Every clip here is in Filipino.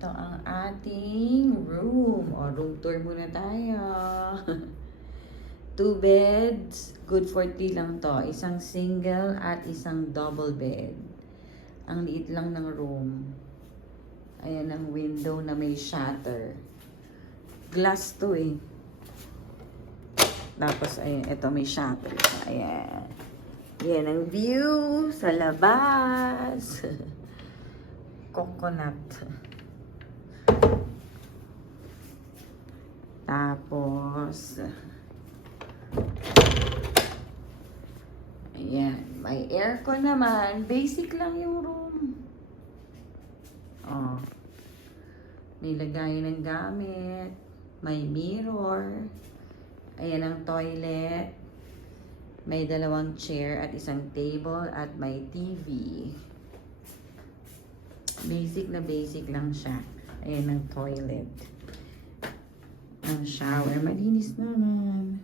Ito ang ating room. O, room tour muna tayo. 2 beds. Good for 3 lang to. Isang single at isang double bed. Ang liit lang ng room. Ayan ang window na may shutter. Glass to eh. Tapos, ayan, ito may shutter. Ayan. Yan ang view sa labas. Coconut. Tapos, ayan. May aircon naman. Basic lang yung room. Oh. May lagayan ng gamit. May mirror. Ayan ang toilet. May 2 chair at isang table at may TV. Basic na basic lang siya. Ayan ang toilet. Ang shower. Malinis naman.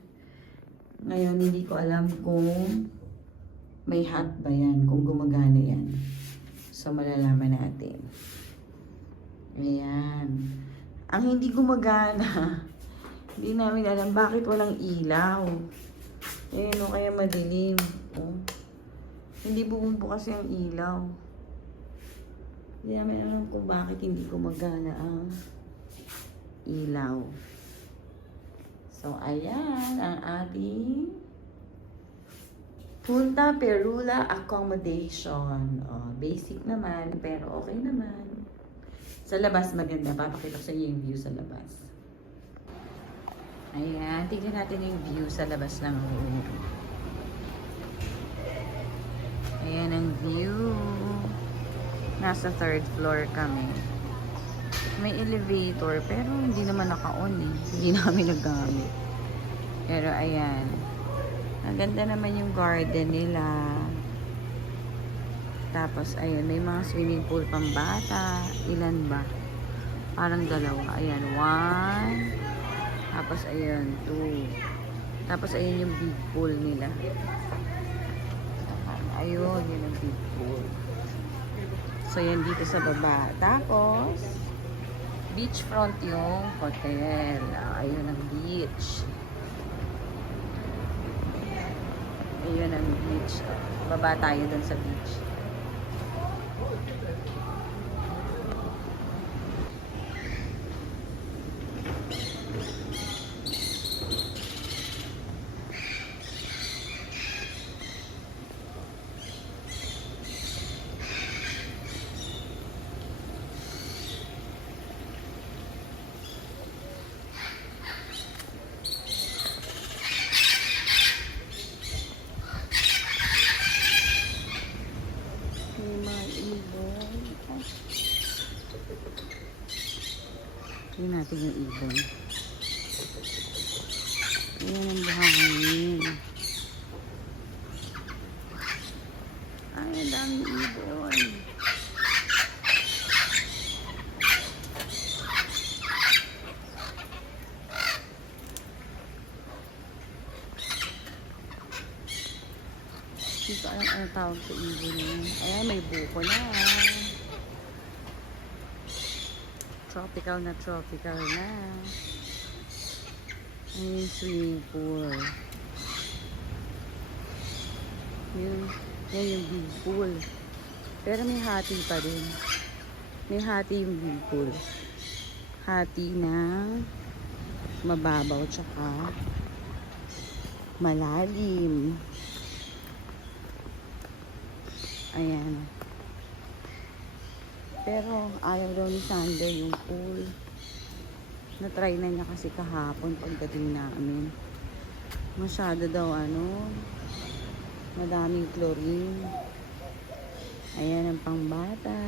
Ngayon, hindi ko alam kung may hot ba yan. Kung gumagana yan. So, malalaman natin. Ayan. Ang hindi gumagana, hindi namin alam bakit walang ilaw. Ayan o, kaya madilim. Oh. Hindi bumubukas yung ilaw. Hindi namin alam kung bakit hindi gumagana ang ilaw. So, ayan ang ating Punta Perula Accommodation. Oh, basic naman, pero okay naman. Sa labas maganda. Papakita ko sa inyo yung view sa labas. Ayan, tignan natin yung view sa labas ng room. Ayan ang view. Nasa 3rd floor kami. May elevator, pero hindi naman naka-on eh. Hindi namin nagamit. Pero ayan. Ang ganda naman yung garden nila. Tapos, ayan, may mga swimming pool pang bata. Ilan ba? Parang 2. Ayan, 1. Tapos, ayan, 2. Tapos, ayan yung big pool nila. Ayun, yun ang big pool. So, yan dito sa baba. Tapos, beachfront yung hotel. Ayun ang beach. Ayun ang beach. Baba tayo dun sa beach. Tingnan natin yung ibon. Ayan ang buhangin. Ay, ang daming ibon. Hindi ko alam ano tawag sa ibon yun. Ayan, may buko na. Tropical na. Ayan yung swimming pool. Yan yung big pool. Pero may hati pa din. May hati yung big pool. Hati na mababaw tsaka malalim. Ayan. Pero ayaw daw ni Sander yung pool. Na-try na niya kasi kahapon pagdating namin. Masyado daw madaming chlorine. Ayan ang pangbata.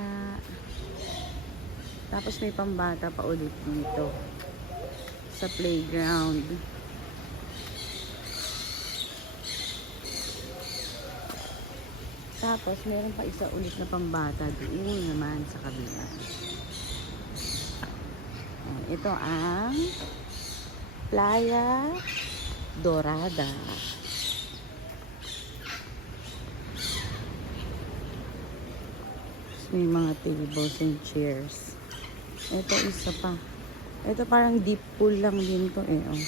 Tapos may pambata pa ulit dito sa playground. Tapos, meron pa isa ulit na pambata doon naman sa kabila. Ito ang Playa Dorada. May mga tables and chairs. Ito isa pa. Ito parang deep pool lang din to eh. Oh.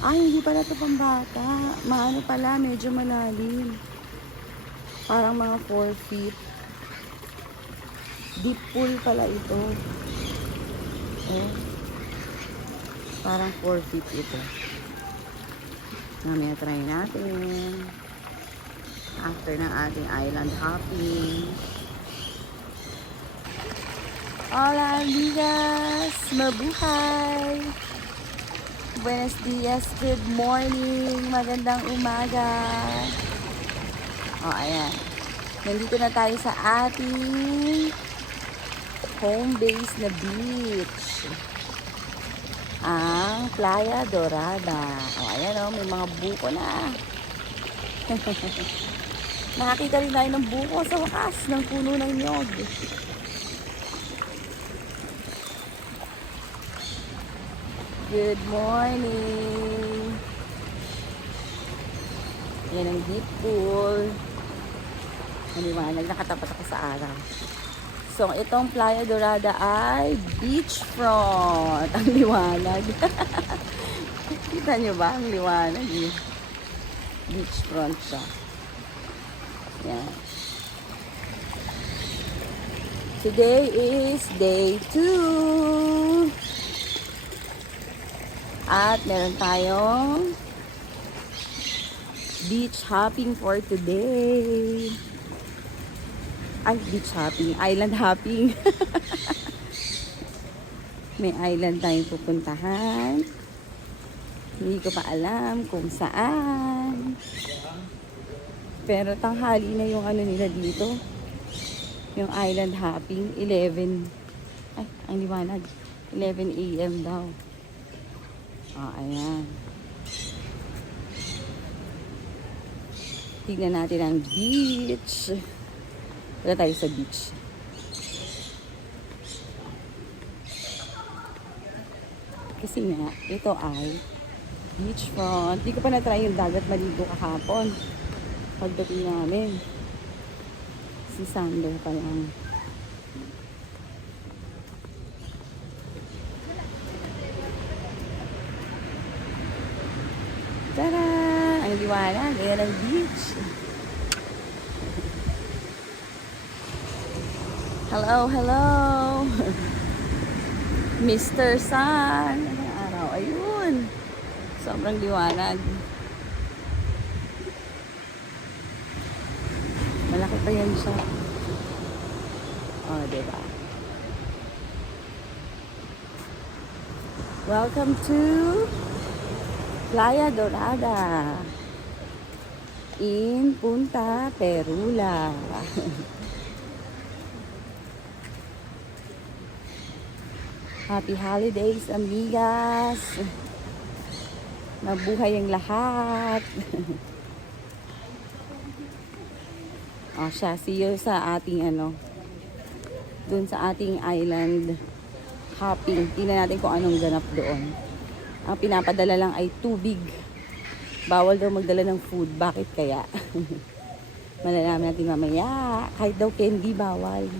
Ay, hindi pala ito pang bata. Maano pala, medyo malalim. Parang mga 4 feet. Deep pool pala ito. Oh. Parang 4 feet ito. Mamaya try natin. After ng ating island hopping. Hola, amigas! Mabuhay! Buenos dias, good morning, magandang umaga. Oh, ayan. Nandito na tayo sa ating home base na beach. Ang Playa Dorada. Oh, ayan oh, may mga buko na. Nakakita rin tayo ng buko sa wakas ng puno ng nyog. Good morning. Yan ang deep pool. Maliwanag, nakatapat ako sa araw. So, itong Playa Dorada ay beachfront. Ang liwanag. Kita nyo ba? Ang liwanag eh. Beachfront siya. Yan. Today is day 2. At meron tayong beach hopping for today. Ay, beach hopping. Island hopping. May island tayong pupuntahan. Hindi ko pa alam kung saan. Pero tanghali na yung ano nila dito. Yung island hopping. 11. Ay, ang liwanag. 11 AM daw. Oh, ayan. Tignan natin ang beach. Wala tayo sa beach. Kasi nga, ito ay beachfront. Di ko pa na-try yung dagat maligo kahapon. Pagdating namin. Si Sander pa lang. Tara! Ang liwanag. Ayan ang beach. Hello, hello! Mr. Sun! Ang araw. Ayun! Sobrang liwanag. Malaki pa yan siya. Oh, diba? Welcome to Playa Dorada in Punta Perula. Happy holidays, amigas. Mabuhay ang lahat. Oh, siya, see you sa ating dun sa ating island hopping. Tingnan natin kung anong ganap doon. Ang pinapadala lang ay tubig. Bawal daw magdala ng food. Bakit kaya? Malalaman natin mamaya. Kahit daw candy, bawal.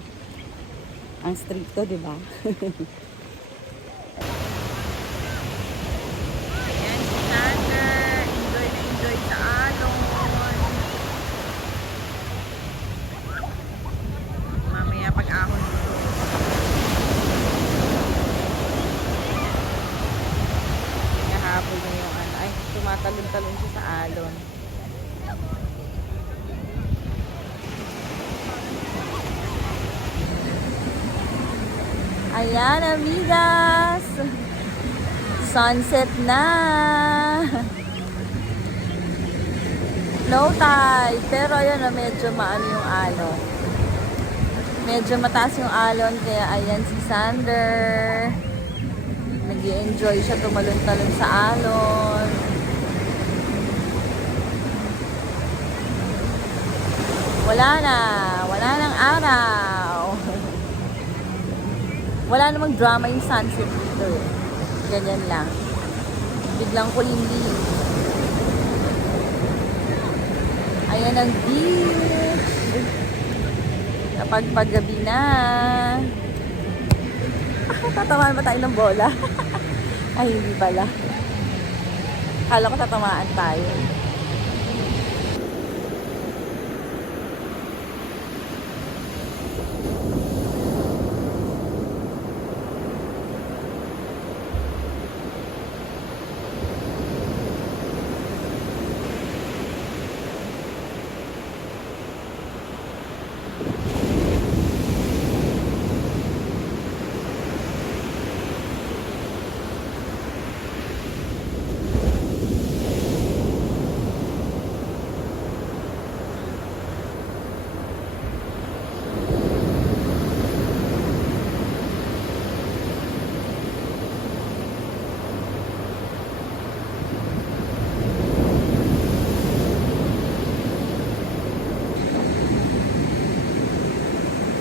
Ang stricto, di ba? Ayan, si Sander. Enjoy na enjoy sa alon. Mamaya pag-ahon. Hapon na yung ay, tumatalon-talon siya sa alon. Ayan, amigas! Sunset na! Low tide, pero ayun na medyo maano yung alon. Medyo mataas yung alon, kaya ayan si Sander. Nag-i-enjoy siya tumalon-talon sa alon. Wala nang araw. Wala namang drama yung sunset dito. Ganyan lang. Biglang kulindi. Ayan ang beach. Kapag paggabi na. Tatamaan ba tayo ng bola? Ay, hindi pala. Kala ko tatamaan tayo.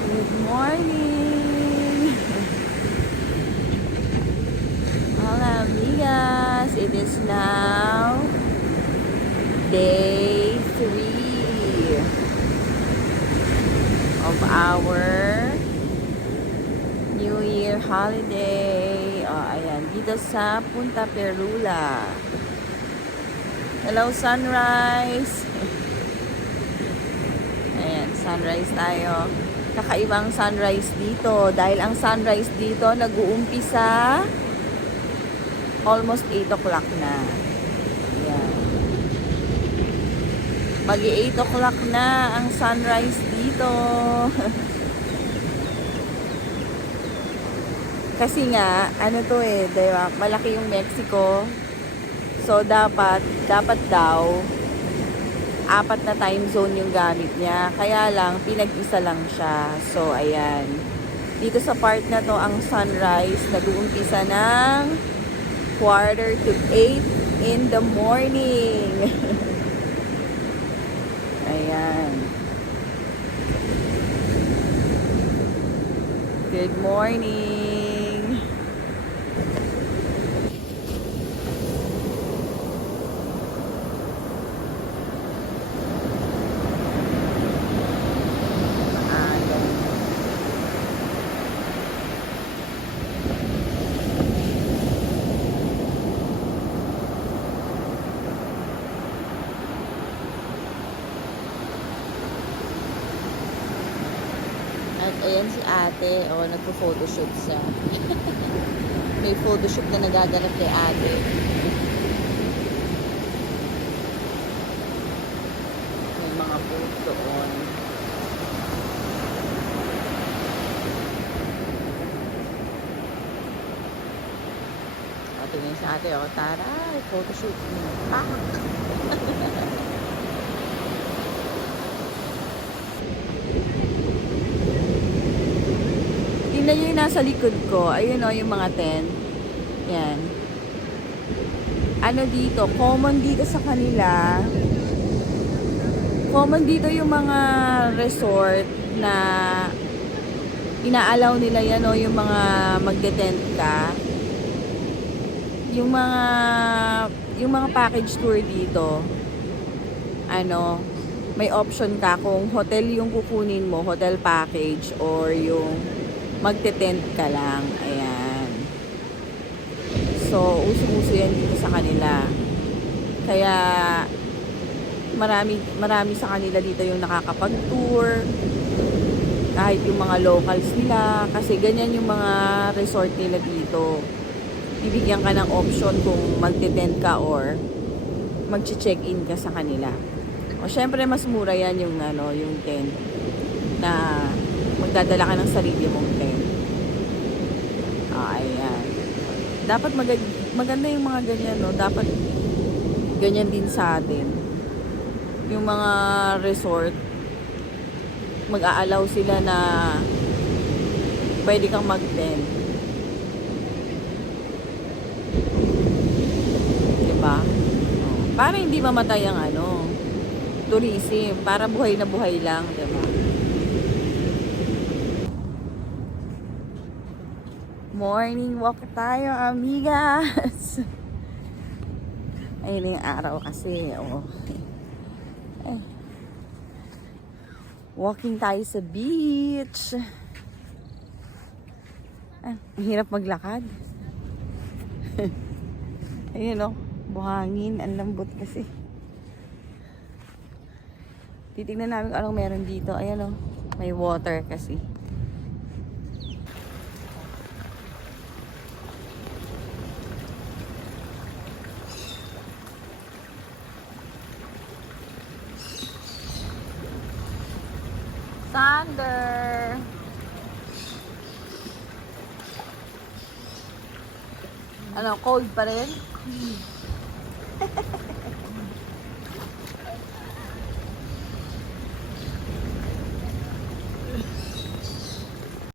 Good morning! Hola amigas! It is now day 3 of our New Year holiday. Ayan, dito sa Punta Perula. Hello, sunrise! Ayan, sunrise tayo. Kakaibang sunrise dito dahil ang sunrise dito nag-uumpisa almost 8 o'clock na. Ayan. Mag-8 o'clock na ang sunrise dito. Kasi nga, ano to diba? Malaki yung Mexico. So, dapat daw 4 na time zone yung gamit niya. Kaya lang, pinag-isa lang siya. So, ayan. Dito sa part na to, ang sunrise, nag-uumpisa ng 7:45 in the morning. Ayan. Good morning. At ayan si ate, nagpo-photoshoot siya. May photoshoot na nagaganap kay ate. May mga booth doon. Tingin si ate, taray, photoshoot. Tingnan nyo yung nasa likod ko. Ayun yung mga tent. Yan. Ano dito? Common dito sa kanila. Common dito yung mga resort na inaalaw nila yan yung mga magte-tent ka. Yung mga package tour dito. May option ka kung hotel yung kukunin mo, hotel package, or yung magte-tent ka lang. Ayan. So, uso-uso yan dito sa kanila. Kaya, marami sa kanila dito yung nakakapag-tour. Kahit yung mga locals nila. Kasi ganyan yung mga resort nila dito. Bibigyan ka ng option kung magte-tent ka or mag-check-in ka sa kanila. O, syempre, mas mura yan yung tent na magdadala ka ng sarili mong tent. Ayan. Dapat maganda yung mga ganyan, Dapat ganyan din sa atin. Yung mga resort, mag-aalaw sila na pwede kang mag-tent. Diba? Para hindi mamatay ang tourism. Para buhay na buhay lang, diba? Morning walk tayo, amigas. Ayun yung araw kasi, Walking tayo sa beach. Ah, ang hirap maglakad. Ayun o, buhangin. Ang lambot kasi. Titignan namin kung anong meron dito. Ayan o, may water kasi. Thunder! Ano, cold pa rin?